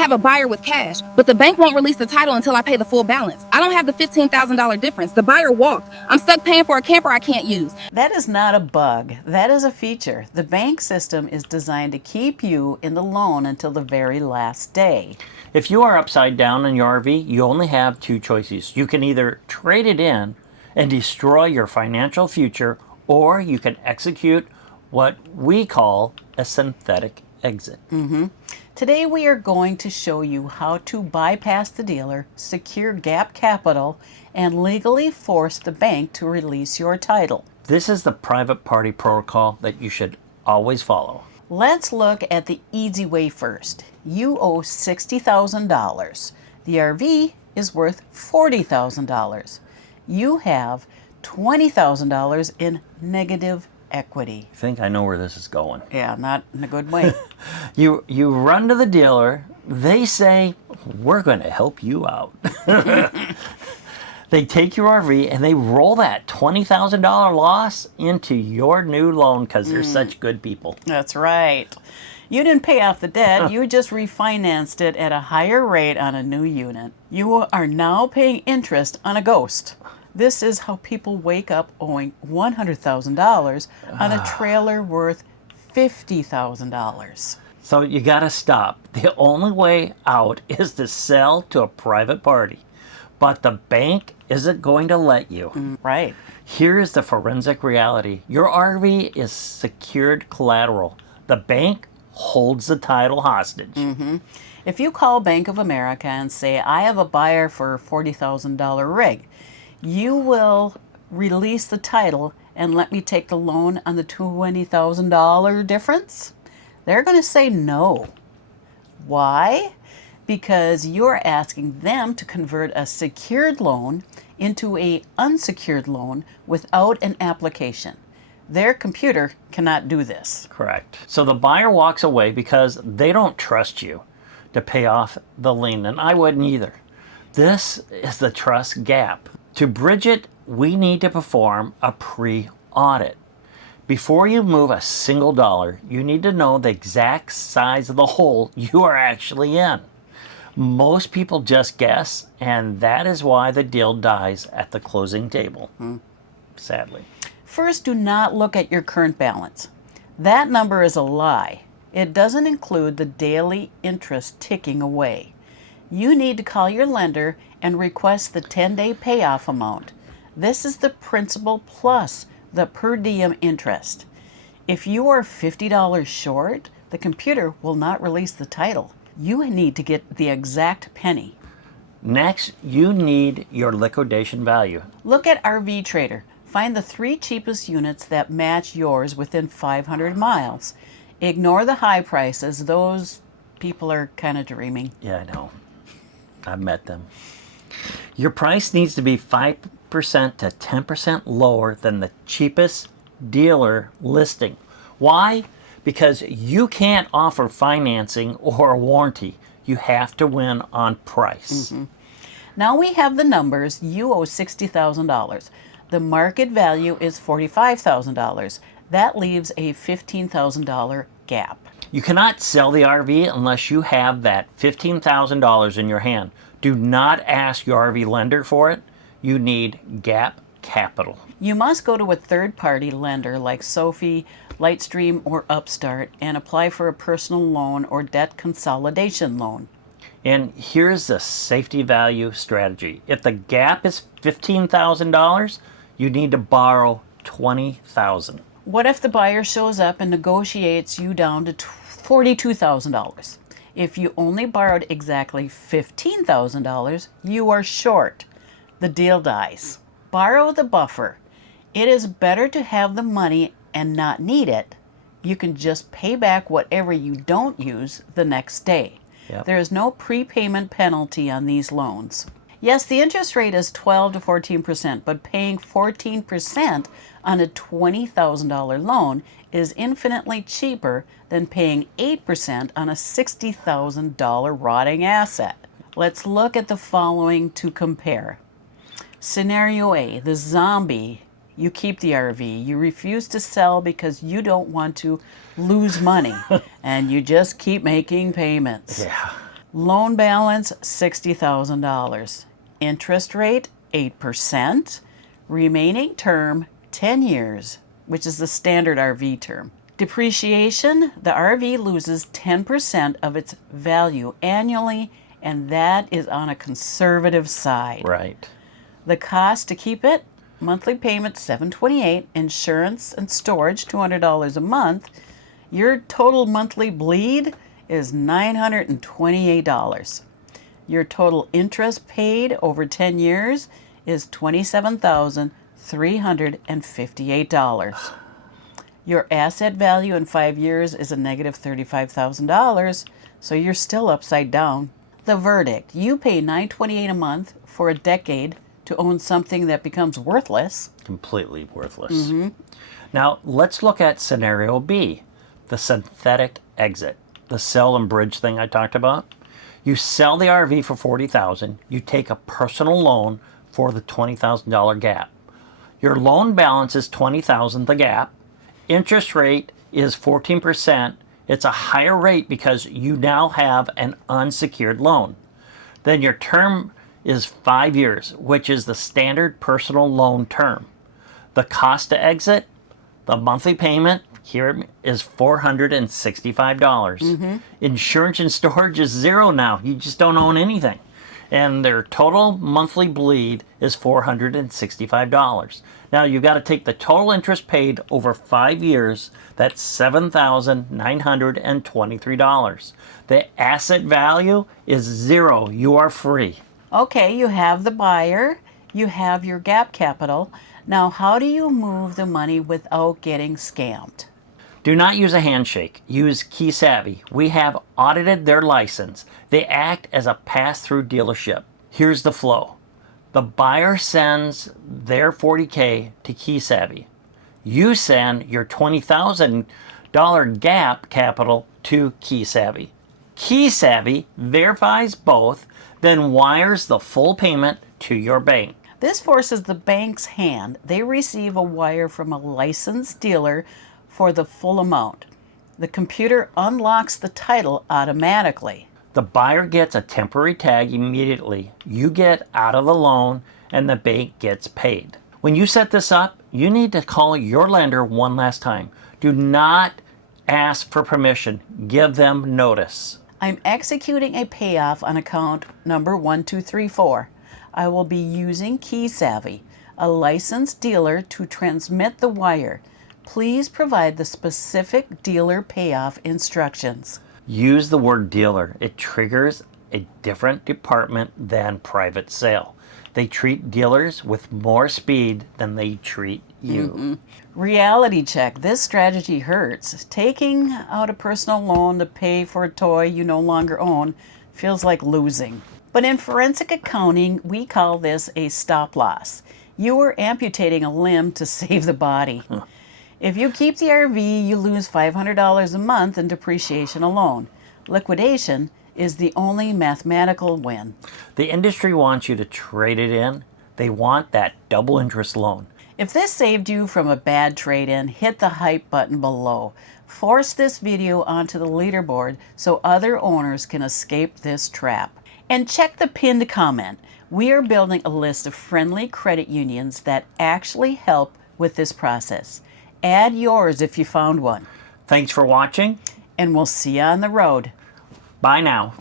have a buyer with cash, but the bank won't release the title until I pay the full balance. I don't have the $15,000 difference. The buyer walked. I'm stuck paying for a camper I can't use. That is not a bug. That is a feature. The bank system is designed to keep you in the loan until the very last day. If you are upside down in your RV, you only have two choices. You can either trade it in and destroy your financial future, or you can execute what we call a synthetic exit. Today we are going to show you how to bypass the dealer, secure gap capital, and legally force the bank to release your title. This is the private party protocol that you should always follow. Let's look at the easy way first. You owe $60,000. The RV is worth $40,000. You have $20,000 in negative equity. I think I know where this is going. Yeah, not in a good way. You run to the dealer, they say, we're going to help you out. They take your RV and they roll that $20,000 loss into your new loan because they're such good people. That's right. You didn't pay off the debt, you just refinanced it at a higher rate on a new unit. You are now paying interest on a ghost. This is how people wake up owing $100,000 on a trailer worth $50,000. So you got to stop. The only way out is to sell to a private party. But the bank isn't going to let you. Right. Here is the forensic reality. Your RV is secured collateral. The bank holds the title hostage. If you call Bank of America and say, I have a buyer for a $40,000 rig, you will release the title and let me take the loan on the $20,000 difference? They're going to say no. Why? Because you're asking them to convert a secured loan into an unsecured loan without an application. Their computer cannot do this. Correct. So the buyer walks away because they don't trust you to pay off the lien, and I wouldn't either. This is the trust gap. To bridge it, we need to perform a pre-audit. Before you move a single dollar, you need to know the exact size of the hole you are actually in. Most people just guess, and that is why the deal dies at the closing table, sadly. First, do not look at your current balance. That number is a lie. It doesn't include the daily interest ticking away. You need to call your lender and request the 10-day payoff amount. This is the principal plus the per diem interest. If you are $50 short, the computer will not release the title. You need to get the exact penny. Next, you need your liquidation value. Look at RV Trader. Find the 3 cheapest units that match yours within 500 miles. Ignore the high prices. Those people are kind of dreaming. Yeah, I know. I've met them. Your price needs to be 5% to 10% lower than the cheapest dealer listing. Why? Because you can't offer financing or a warranty. You have to win on price. Now we have the numbers. You owe $60,000. The market value is $45,000. That leaves a $15,000 gap. You cannot sell the RV unless you have that $15,000 in your hand. Do not ask your RV lender for it. You need gap capital. You must go to a third-party lender like Sophie, Lightstream, or Upstart and apply for a personal loan or debt consolidation loan. And here's the safety value strategy. If the gap is $15,000, you need to borrow $20,000. What if the buyer shows up and negotiates you down to $42,000? If you only borrowed exactly $15,000, you are short. The deal dies. Borrow the buffer. It is better to have the money and not need it. You can just pay back whatever you don't use the next day. Yep. There is no prepayment penalty on these loans. Yes, the interest rate is 12 to 14%, but paying 14% on a $20,000 loan is infinitely cheaper than paying 8% on a $60,000 rotting asset. Let's look at the following to compare. Scenario A, the zombie. You keep the RV. You refuse to sell because you don't want to lose money, and you just keep making payments. Yeah. Loan balance, $60,000. Interest rate, 8%. Remaining term, 10 years, which is the standard RV term. Depreciation, the RV loses 10% of its value annually, and that is on a conservative side. Right. The cost to keep it, monthly payment $728, insurance and storage $200 a month. Your total monthly bleed is $928. Your total interest paid over 10 years is $27,358. Your asset value in 5 years is a negative $35,000, so you're still upside down. The verdict, you pay $928 a month for a decade to own something that becomes worthless. Completely worthless. Now, let's look at scenario B, the synthetic exit, the sell and bridge thing I talked about. You sell the RV for $40,000, you take a personal loan for the $20,000 gap. Your loan balance is $20,000, the gap. Interest rate is 14%. It's a higher rate because you now have an unsecured loan. Then your term is 5 years, which is the standard personal loan term. The cost to exit, the monthly payment here is $465. Insurance and storage is zero now. You just don't own anything. And their total monthly bleed is $465. Now you've got to take the total interest paid over 5 years. That's $7,923. The asset value is zero. You are free. Okay, you have the buyer, you have your gap capital. Now, how do you move the money without getting scammed? Do not use a handshake. Use Key Savvy. We have audited their license. They act as a pass-through dealership. Here's the flow. The buyer sends their $40K to Key Savvy. You send your $20,000 gap capital to Key Savvy. Key Savvy verifies both, then wires the full payment to your bank. This forces the bank's hand. They receive a wire from a licensed dealer for the full amount. The computer unlocks the title automatically. The buyer gets a temporary tag immediately. You get out of the loan and the bank gets paid. When you set this up, you need to call your lender one last time. Do not ask for permission. Give them notice. I'm executing a payoff on account number 1234. I will be using Key Savvy, a licensed dealer, to transmit the wire. Please provide the specific dealer payoff instructions. Use the word dealer. It triggers a different department than private sale. They treat dealers with more speed than they treat you. Reality check. This strategy hurts. Taking out a personal loan to pay for a toy you no longer own feels like losing. But in forensic accounting, we call this a stop loss. You are amputating a limb to save the body. If you keep the RV, you lose $500 a month in depreciation alone. Liquidation is the only mathematical win. The industry wants you to trade it in. They want that double interest loan. If this saved you from a bad trade-in, hit the hype button below. Force this video onto the leaderboard so other owners can escape this trap. And check the pinned comment. We are building a list of friendly credit unions that actually help with this process. Add yours if you found one. Thanks for watching. And we'll see you on the road. Bye now.